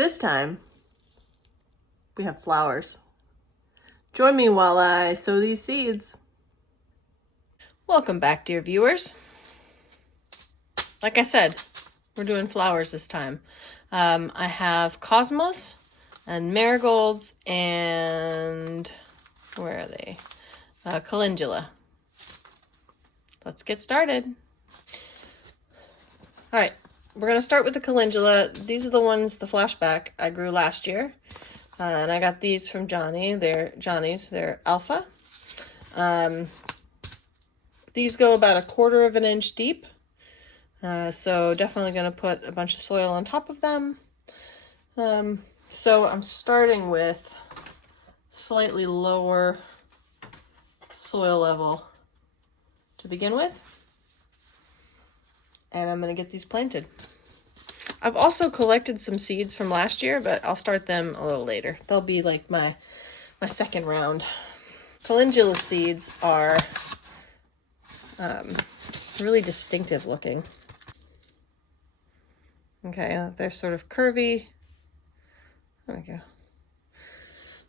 This time, we have flowers. Join me while I sow these seeds. Welcome back, dear viewers. Like I said, we're doing flowers this time. I have cosmos and marigolds and where are they? Calendula. Let's get started. All right, we're gonna start with the calendula. These are the ones, the flashback, I grew last year. And I got these from Johnny. They're Johnny's. They're alpha. These go about 1/4 of an inch deep. So definitely going to put a bunch of soil on top of them. So I'm starting with slightly lower soil level to begin with. And I'm going to get these planted. I've also collected some seeds from last year, but I'll start them a little later. They'll be like my second round. Calendula seeds are really distinctive looking. Okay, they're sort of curvy. There we go.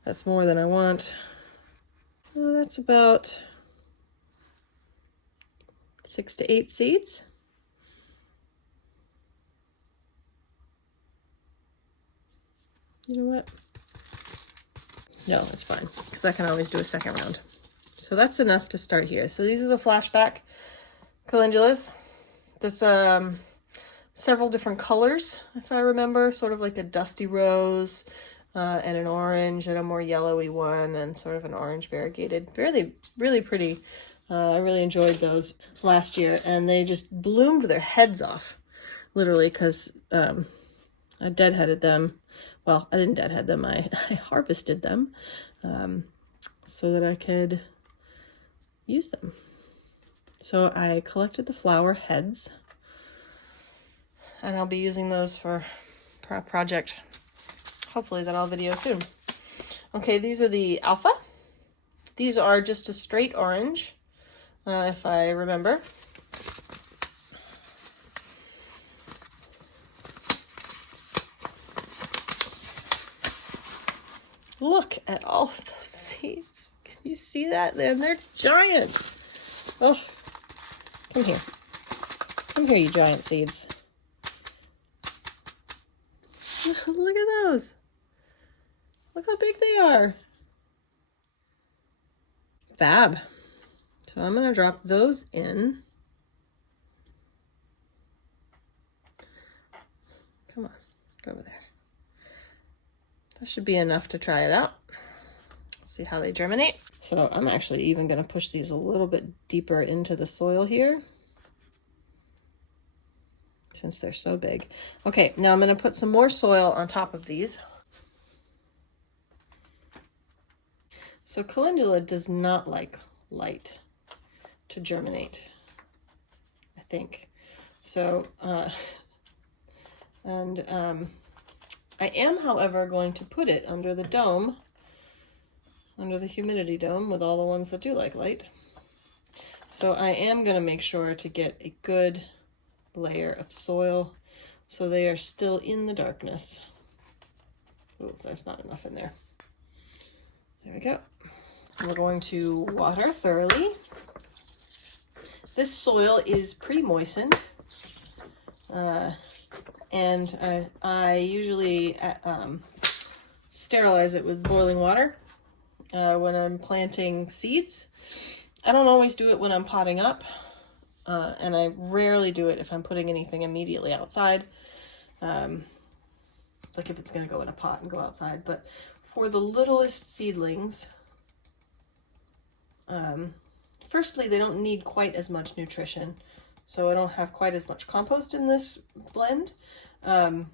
That's more than I want. Well, that's about 6 to 8 seeds. You know what? No, it's fine, because I can always do a second round. So that's enough to start here. So these are the flashback calendulas. This several different colors, if I remember, sort of like a dusty rose and an orange and a more yellowy one and sort of an orange variegated. Really pretty. I really enjoyed those last year, and they just bloomed their heads off, literally, because I deadheaded them. Well, I didn't deadhead them, I harvested them so that I could use them. So I collected the flower heads, and I'll be using those for a project, hopefully, that I'll video soon. Okay, these are the alpha. These are just a straight orange, if I remember. Look at all of those seeds. Can you see that? They're giant. Oh, come here. Come here, you giant seeds. Look at those. Look how big they are. Fab. So I'm going to drop those in. Come on, go over there. That should be enough to try it out. Let's see how they germinate. So I'm actually even going to push these a little bit deeper into the soil here, since they're so big. Okay, now I'm going to put some more soil on top of these. So calendula does not like light to germinate, I think. So, I am, however, going to put it under the dome, under the humidity dome with all the ones that do like light. So I am going to make sure to get a good layer of soil so they are still in the darkness. Oh, that's not enough in there. There we go. We're going to water thoroughly. This soil is pretty moistened. And I usually sterilize it with boiling water when I'm planting seeds. I don't always do it when I'm potting up, and I rarely do it if I'm putting anything immediately outside, like if it's going to go in a pot and go outside. But for the littlest seedlings, firstly, they don't need quite as much nutrition. So I don't have quite as much compost in this blend. But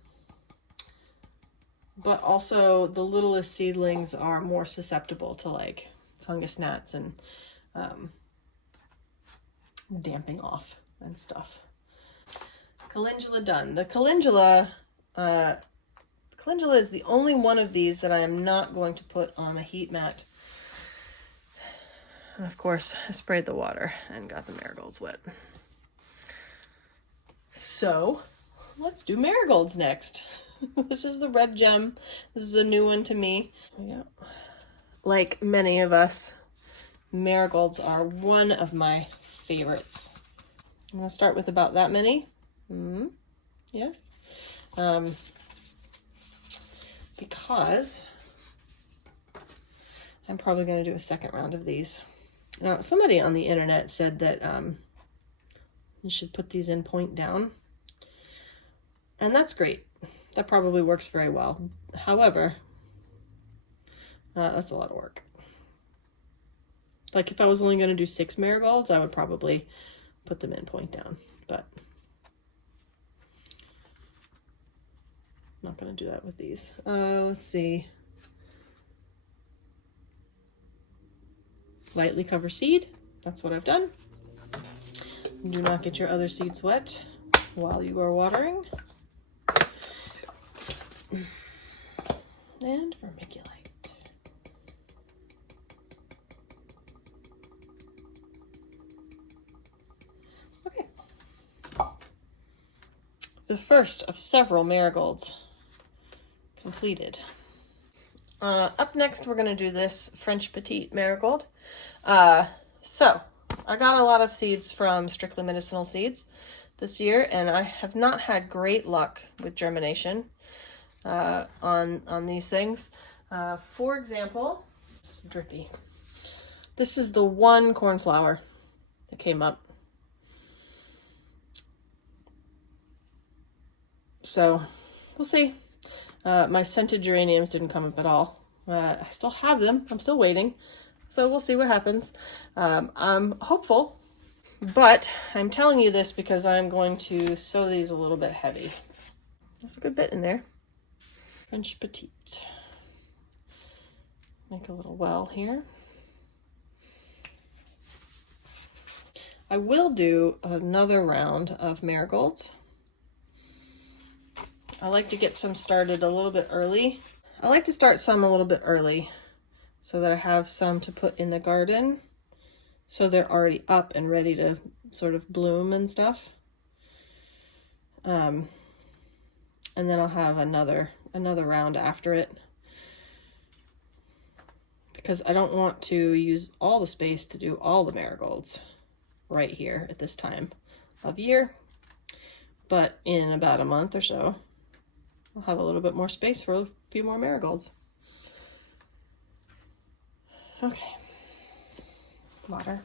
also the littlest seedlings are more susceptible to like fungus gnats and damping off and stuff. Calendula done. The calendula is the only one of these that I am not going to put on a heat mat. And of course, I sprayed the water and got the marigolds wet. So let's do marigolds next. This is the red gem. This is a new one to me. Yeah. Like many of us, marigolds are one of my favorites. I'm gonna start with about that many. Yes. Because I'm probably gonna do a second round of these. Now, somebody on the internet said that you should put these in point down. And that's great. That probably works very well. However, that's a lot of work. Like if I was only going to do 6 marigolds, I would probably put them in point down, but I'm not going to do that with these. Let's see. Lightly cover seed. That's what I've done. Do not get your other seeds wet while you are watering. And vermiculite. Okay. The first of several marigolds completed. Up next, we're going to do this French Petite marigold. So, I got a lot of seeds from Strictly Medicinal Seeds this year, and I have not had great luck with germination on these things. For example, it's drippy. This is the one cornflower that came up. So, we'll see. My scented geraniums didn't come up at all. I still have them. I'm still waiting. So we'll see what happens. I'm hopeful, but I'm telling you this because I'm going to sew these a little bit heavy. There's a good bit in there. French Petite. Make a little well here. I will do another round of marigolds. I like to get some started a little bit early. I like to start some a little bit early so that I have some to put in the garden so they're already up and ready to sort of bloom and stuff. And then I'll have another round after it because I don't want to use all the space to do all the marigolds right here at this time of year. But in about a month or so, I'll have a little bit more space for a few more marigolds. Okay, water.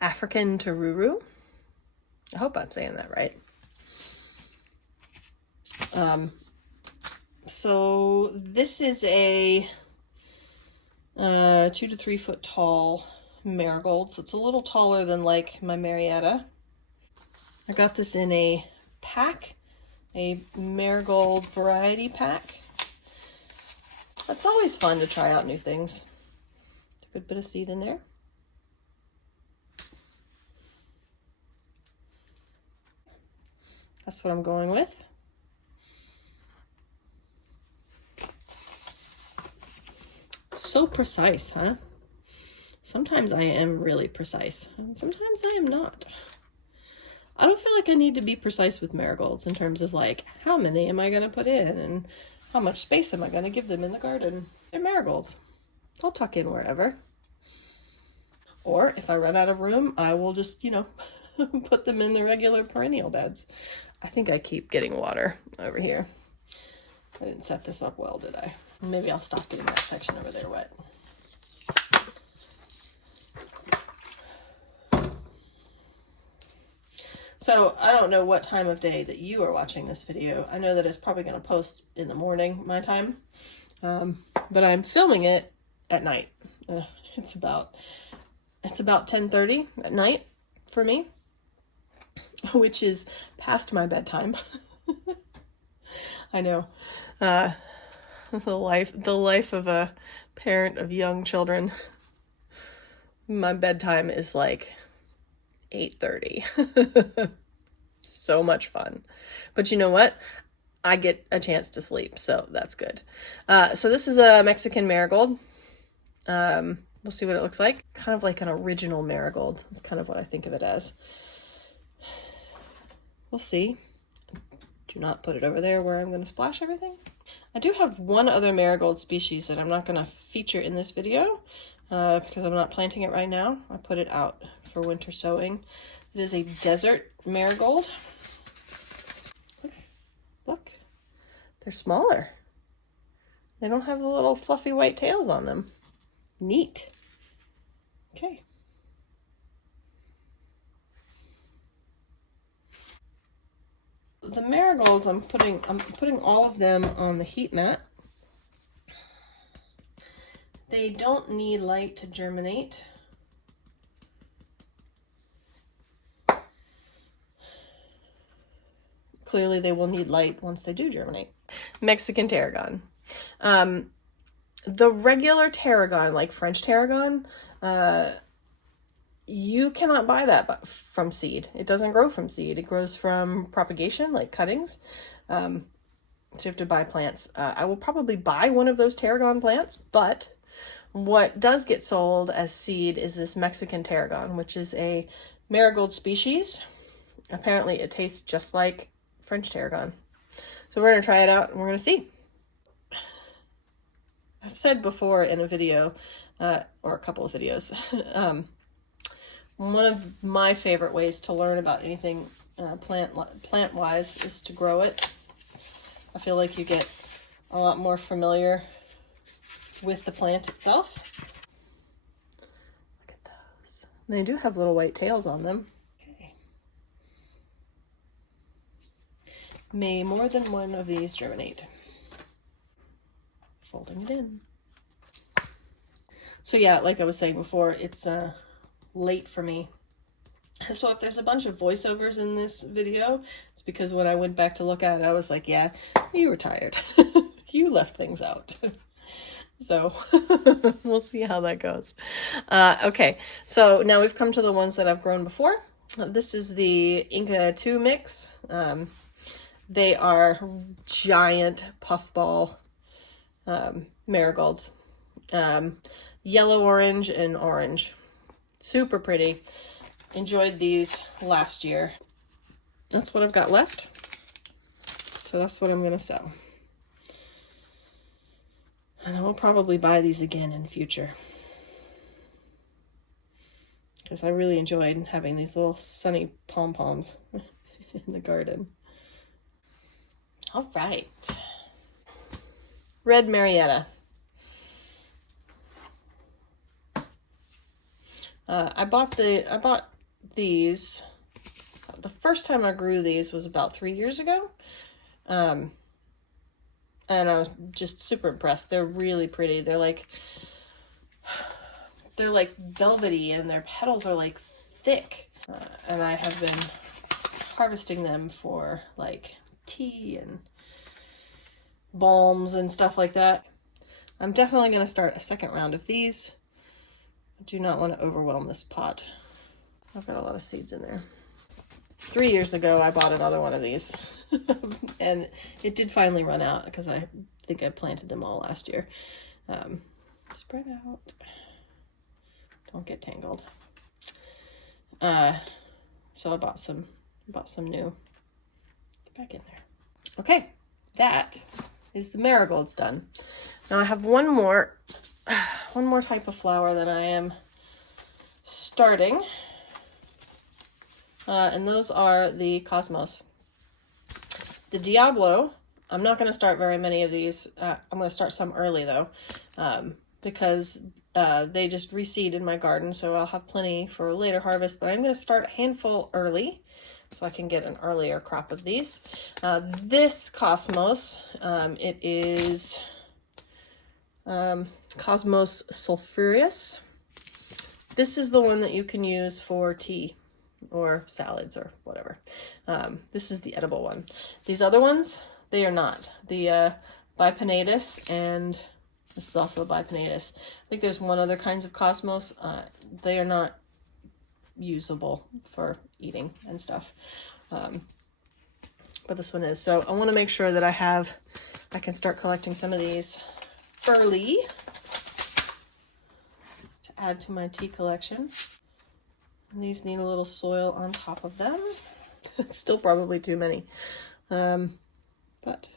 African Taruru. I hope I'm saying that right. So this is a 2 to 3 foot tall marigold. So it's a little taller than like my Marietta. I got this in a pack, a marigold variety pack. That's always fun to try out new things. A good bit of seed in there. That's what I'm going with. So precise, huh? Sometimes I am really precise, and sometimes I am not. I don't feel like I need to be precise with marigolds in terms of like, how many am I going to put in and how much space am I going to give them in the garden? They're marigolds. I'll tuck in wherever. Or if I run out of room, I will just, you know, put them in the regular perennial beds. I think I keep getting water over here. I didn't set this up well, did I? Maybe I'll stop getting that section over there wet. So I don't know what time of day that you are watching this video. I know that it's probably going to post in the morning, my time. But I'm filming it at night. It's about 10:30 at night for me, which is past my bedtime. I know. The life of a parent of young children. My bedtime is like 8:30. So much fun. But you know what? I get a chance to sleep, so that's good. So this is a Mexican marigold. We'll see what it looks like. Kind of like an original marigold. That's kind of what I think of it as. We'll see. Do not put it over there where I'm going to splash everything. I do have one other marigold species that I'm not going to feature in this video because I'm not planting it right now. I put it out for winter sowing. It is a desert marigold. Look, they're smaller. They don't have the little fluffy white tails on them. Neat. Okay. The marigolds, I'm putting all of them on the heat mat. They don't need light to germinate. Clearly they will need light once they do germinate. Mexican tarragon. The regular tarragon, like French tarragon, you cannot buy that from seed. It doesn't grow from seed. It grows from propagation, like cuttings. So you have to buy plants. I will probably buy one of those tarragon plants, but what does get sold as seed is this Mexican tarragon, which is a marigold species. Apparently it tastes just like French tarragon. So we're going to try it out and we're going to see. I've said before in a video, or a couple of videos, one of my favorite ways to learn about anything plant-wise is to grow it. I feel like you get a lot more familiar with the plant itself. Look at those. They do have little white tails on them. Okay. May more than one of these germinate. Folding it in. So yeah, like I was saying before, it's late for me. So if there's a bunch of voiceovers in this video, it's because when I went back to look at it, I was like, yeah, you were tired. You left things out. So we'll see how that goes. Okay, so now we've come to the ones that I've grown before. This is the Inca 2 mix. They are giant puffball marigolds. Yellow, orange, and orange. Super pretty. Enjoyed these last year. That's what I've got left. So that's what I'm going to sow. And I will probably buy these again in the future. Because I really enjoyed having these little sunny pom-poms in the garden. All right. Red Marietta. I bought these. The first time I grew these was about 3 years ago. And I was just super impressed. They're really pretty. They're like velvety and their petals are like thick. And I have been harvesting them for like tea and balms and stuff like that. I'm definitely going to start a second round of these. I do not want to overwhelm this pot. I've got a lot of seeds in there. 3 years ago, I bought another one of these. And it did finally run out because I think I planted them all last year. Spread out. Don't get tangled. So I bought some new. Get back in there. Okay, that is the marigolds done. Now I have one more type of flower that I am starting. And those are the Cosmos. The Diablo, I'm not going to start very many of these. I'm going to start some early though, because they just reseed in my garden, so I'll have plenty for a later harvest, but I'm going to start a handful early so I can get an earlier crop of these. This Cosmos, it is Cosmos sulphureus. This is the one that you can use for tea or salads or whatever. This is the edible one. These other ones, they are not. The bipinnatus, and this is also a bipinnatus. I think there's one other kinds of Cosmos. They are not usable for eating and stuff. But this one is. So I want to make sure that I can start collecting some of these early to add to my tea collection. And these need a little soil on top of them. It's still probably too many, but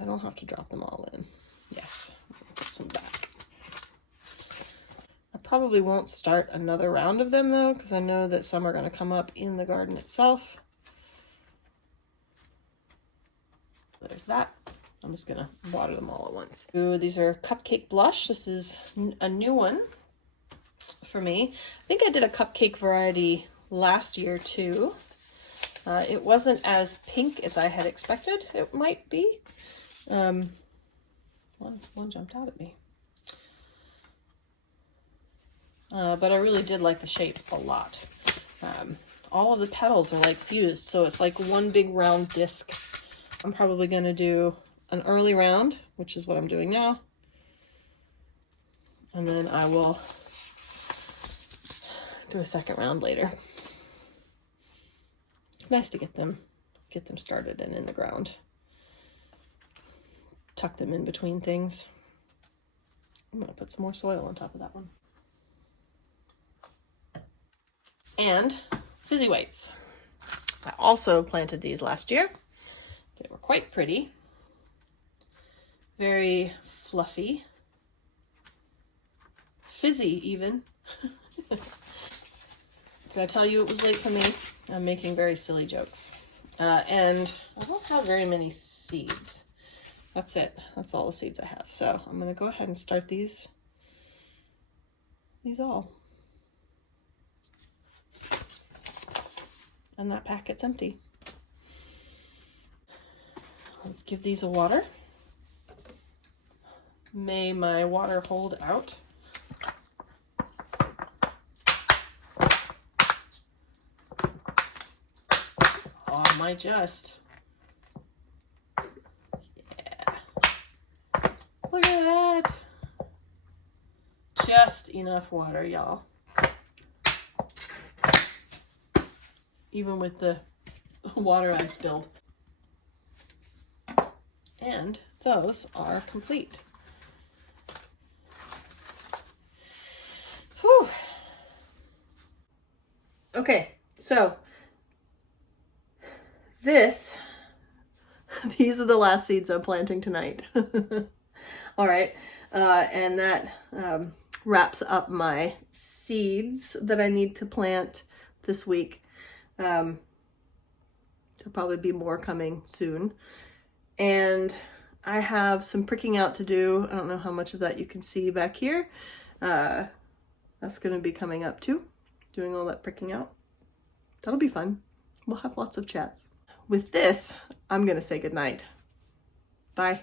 I don't have to drop them all in. Yes, put some back. I probably won't start another round of them though, because I know that some are going to come up in the garden itself. There's that. I'm just gonna water them all at once. Ooh, these are Cupcake Blush. This is a new one for me. I think I did a cupcake variety last year too. It wasn't as pink as I had expected it might be. One jumped out at me. But I really did like the shape a lot. All of the petals are like fused, so it's like one big round disc. I'm probably gonna do an early round, which is what I'm doing now. And then I will do a second round later. It's nice to get them started and in the ground. Tuck them in between things. I'm gonna put some more soil on top of that one. And Fizzy Whites. I also planted these last year. They were quite pretty. Very fluffy. Fizzy even. Did I tell you it was late for me? I'm making very silly jokes. And I don't have very many seeds. That's it. That's all the seeds I have. So I'm going to go ahead and start these all. And that packet's empty. Let's give these a water. May my water hold out. Oh, I might just. Yeah. Look at that. Just enough water, y'all. Even with the water I spilled. And those are complete. Whew. Okay, so these are the last seeds I'm planting tonight. All right, and that wraps up my seeds that I need to plant this week. There'll probably be more coming soon. And I have some pricking out to do. I don't know how much of that you can see back here. That's going to be coming up too, doing all that pricking out. That'll be fun. We'll have lots of chats. With this, I'm going to say goodnight. Bye.